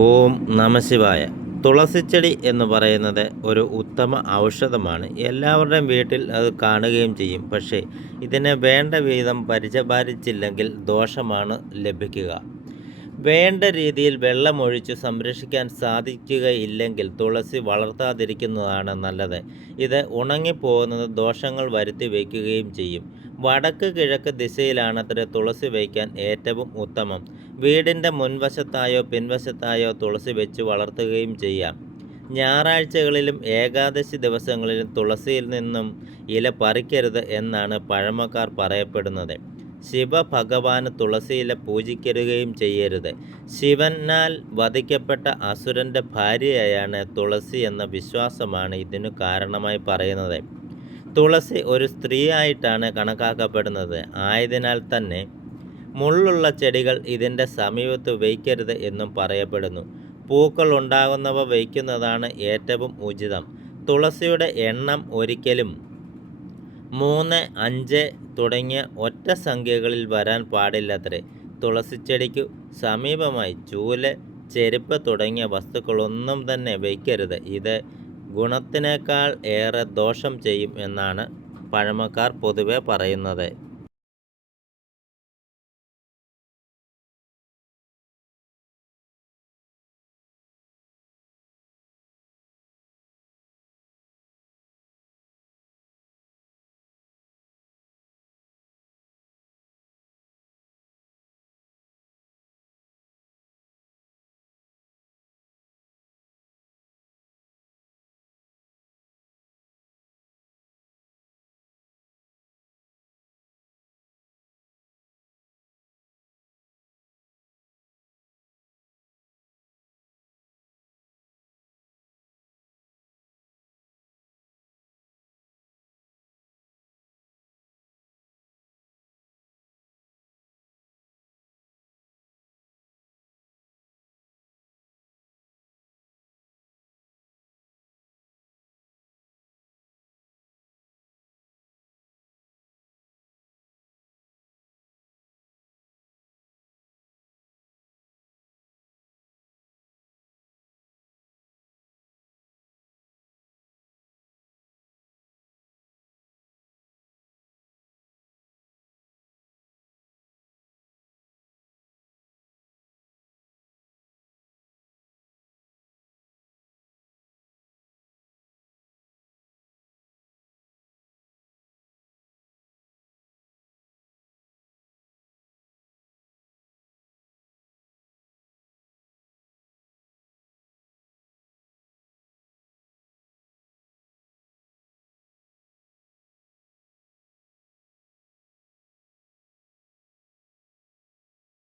ഓം നമശിവായ തുളസിച്ചെടി എന്ന് പറയുന്നത് ഒരു ഉത്തമ ഔഷധമാണ്. എല്ലാവരുടെയും വീട്ടിൽ അത് കാണുകയും ചെയ്യും. പക്ഷേ ഇതിനെ വേണ്ട വിധം പരിചപാലിച്ചില്ലെങ്കിൽ ദോഷമാണ് ലഭിക്കുക. വേണ്ട രീതിയിൽ വെള്ളമൊഴിച്ച് സംരക്ഷിക്കാൻ സാധിക്കുകയില്ലെങ്കിൽ തുളസി വളർത്താതിരിക്കുന്നതാണ് നല്ലത്. ഇത് ഉണങ്ങിപ്പോകുന്നത് ദോഷങ്ങൾ വരുത്തി വയ്ക്കുകയും ചെയ്യും. വടക്ക് കിഴക്ക് ദിശയിലാണത്ര തുളസി വയ്ക്കാൻ ഏറ്റവും ഉത്തമം. വീടിന്റെ മുൻവശത്തായോ പിൻവശത്തായോ തുളസി വെച്ച് വളർത്തുകയും ചെയ്യാം. ഞായറാഴ്ചകളിലും ഏകാദശി ദിവസങ്ങളിലും തുളസിയിൽ നിന്നും ഇല പറിക്കരുത് എന്നാണ് പഴമക്കാർ പറയപ്പെടുന്നത്. ശിവഭഗവാന് തുളസിയില പൂജിക്കരുകയും ചെയ്യരുത്. ശിവനാൽ വധിക്കപ്പെട്ട അസുരന്റെ ഭാര്യയായാണ് തുളസി എന്ന വിശ്വാസമാണ് ഇതിനു കാരണമായി പറയുന്നത്. തുളസി ഒരു സ്ത്രീയായിട്ടാണ് കണക്കാക്കപ്പെടുന്നത്. ആയതിനാൽ തന്നെ മുള്ളുള്ള ചെടികൾ ഇതിന്റെ സമീപത്ത് വയ്ക്കരുത് എന്നും പറയപ്പെടുന്നു. പൂക്കൾ ഉണ്ടാകുന്നവ വയ്ക്കുന്നതാണ് ഏറ്റവും ഉചിതം. തുളസിയുടെ എണ്ണം ഒരിക്കലും മൂന്ന് അഞ്ച് തുടങ്ങിയ ഒറ്റ സംഖ്യകളിൽ വരാൻ പാടില്ലത്രേ. തുളസിച്ചെടിക്കു സമീപമായി ചൂൽ ചെരുപ്പ് തുടങ്ങിയ വസ്തുക്കളൊന്നും തന്നെ വയ്ക്കരുത്. ഇത് ഗുണത്തിനേക്കാൾ ഏറെ ദോഷം ചെയ്യും എന്നാണ് പഴമക്കാർ പൊതുവെ പറയുന്നത്.